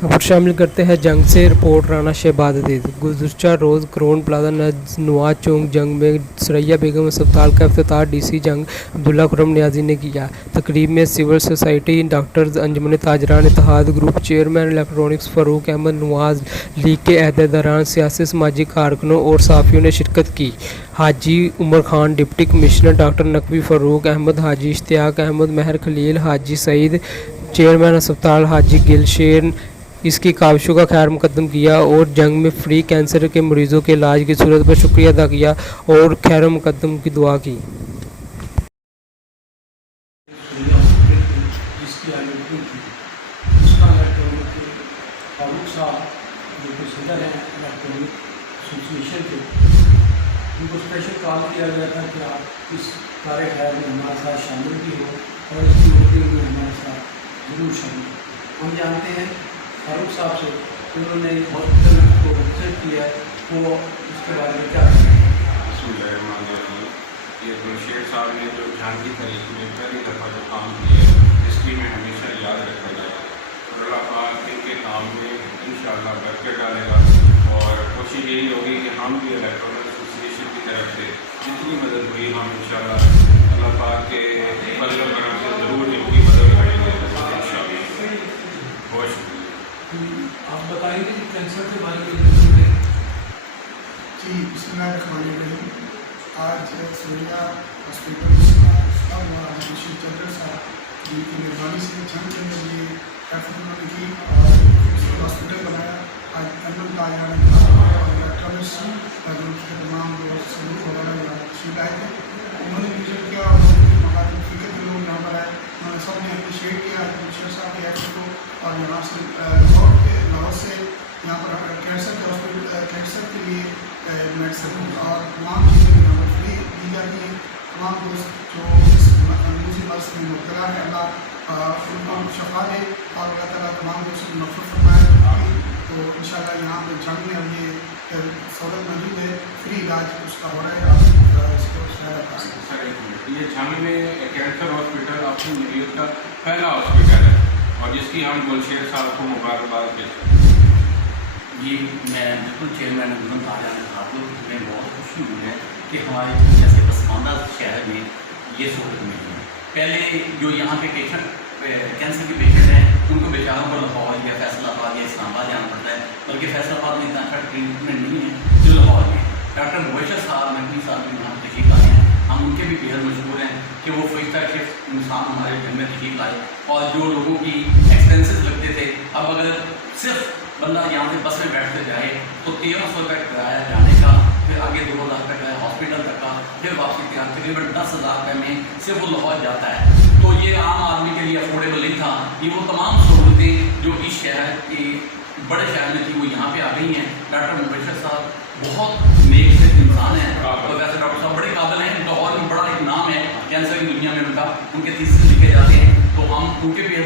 خبر شامل کرتے ہیں جنگ سے۔ رپورٹ رانا شہباز عزیز۔ گزشتہ روز کراؤن پلازا نواز چوک جنگ میں ثریا بیگم اسپتال کا افتتاح ڈی سی جنگ عبداللہ خرم نیازی نے کیا۔ تقریب میں سول سوسائٹی ڈاکٹرز انجمن تاجران اتحاد گروپ چیئرمین الیکٹرانکس فاروق احمد نواز لیگ کے عہدیداران، سیاسی سماجی کارکنوں اور صحافیوں نے شرکت کی۔ Haji Umar Khan, deputy commissioner doctor Naqvi Farooq Ahmed, Haji Ishtiaq Ahmad, مہر خلیل، حاجی سعید، چیئرمین اسپتال حاجی گل شیر اس کی کاوشوں کا خیر مقدم کیا اور جنگ میں فری کینسر کے مریضوں کے علاج کی صورت پر شکریہ ادا کیا اور خیر مقدم کی دعا کی۔ جس کی آلودگی تھی اس کا الیکٹرانک کے فاروق صاحب جو کہ صدر ہیں الیکٹرانک ایسوسیشن کے، ان کو اسپیشل کال کیا گیا تھا کہ آپ اس کار خیر میں ہمارے ساتھ شامل بھی ہو اور اس کی ووٹنگ میں ہمارے ساتھ ضرور شامل ہو۔ ہم جانتے ہیں فاروق صاحب سے کہ انہوں نے ہاسپٹل کو وزٹ کیا ہے، وہ اس کے بارے میں کیا کہتے ہیں؟ بسم اللہ الرحمن الرحیم۔ یہ گلشیر صاحب نے جو جنگ کی تاریخ میں پہلی دفعہ جو کام کیا ہے، ہسٹری میں ہمیشہ یاد رکھا جائے اور اللہ پاک ان کے کام میں انشاءاللہ برکت ڈالے گا، اور کوشش یہی ہوگی کہ ہم بھی الیکٹرانک ایسوسیشن کی طرف سے جتنی مدد ہوئی ہم انشاءاللہ اللہ پاک کے فضل و کرم سے ضرور ان کی مدد کریں گے انشاءاللہ۔ بہت شکریہ۔ آپ بتائیں گے کہ کینسر کے بارے میں جی، بسم اللہ الرحمن الرحیم۔ آج سوریا ہاسپٹل اور رشید چندر صاحب جن کی مہربانی سے جنگ کے لیے ایفرٹ انہوں نے کی اور ہاسپٹل بنایا۔ آج احمد تاجران اور الیکٹرانکس کے تمام لوگ سلوک وغیرہ یہاں تشریف آئے تھے، انہوں نے وزٹ کیا اور مقامی فکر کے لوگ یہاں پر آئے، انہوں نے سب نے اپریشیٹ کیا کمشنر صاحب کے ایفرٹ کو، اور یہاں سے لاہور سے یہاں پر کینسر کے ہاسپٹل کینسر کے لیے میڈیسن اور تمام چیزیں یہاں پر فری دی جاتی ہیں۔ تمام دوست جو اس موذی مرض میں مبتلا ہے، اللہ ان کو شفا دے اور اللہ تعالیٰ تمام دوستوں کو مغفرت فرمائے۔ تو انشاءاللہ یہاں پہ جنگ میں اب یہ سہولت موجود ہے، فری علاج اس کا ہو رہا ہے۔ اس کو سر ایک منٹ، یہ جنگ میں کینسر ہاسپٹل اپنی ملیت کا پہلا ہاسپٹل ہے اور جس کی ہم گلشیر صاحب کو مبارکباد دیتے ہیں۔ جی، میں بالکل چیئرمین انجمن تاجران اتحاد میں بہت خوشی ہوئی ہے کہ ہمارے جیسے پسماندہ شہر میں یہ سہولت ملی ہے۔ پہلے جو یہاں پہ پیشنٹ کینسر کے پیشنٹ ہیں ان کو بیچاروں کو لاہور یا فیصل آباد یا اسلام آباد جانا پڑتا ہے، بلکہ فیصل آباد میں اتنا اچھا ٹریٹمنٹ نہیں ہے جو لاہور میں۔ ڈاکٹر مبشر صاحب نقوی صاحب بھی وہاں تشریف لائے ہیں، ہم ان کے بھی بےحد مشہور ہیں کہ وہ فرشتہ شفٹ انسان ہمارے گھر میں تشریف لائے، اور جو لوگوں کی ایکسپینسز لگتے تھے، اب اگر صرف بندہ یہاں سے بس میں بیٹھ کر جائے تو 1300 کا کرایہ جانے کا، پھر آگے 2000 کا کرایہ ہاسپٹل تک کا، پھر واپسی تقریباً 10,000 روپے میں صرف وہ لاہور جاتا ہے۔ تو یہ عام آدمی کے لیے افورڈیبل نہیں تھا۔ یہ وہ تمام سہولتیں جو اس شہر کے بڑے شہر میں تھی وہ یہاں پہ آ گئی ہیں۔ ڈاکٹر مبشر صاحب بہت نیک سے انسان ہیں، اور ویسے ڈاکٹر صاحب بڑے قابل ہیں، لاہور میں بڑا ایک نام ہے کینسر کی دنیا میں ان کا، ان کے تھیسس لکھے جاتے ہیں، تو ہم ان کے بھی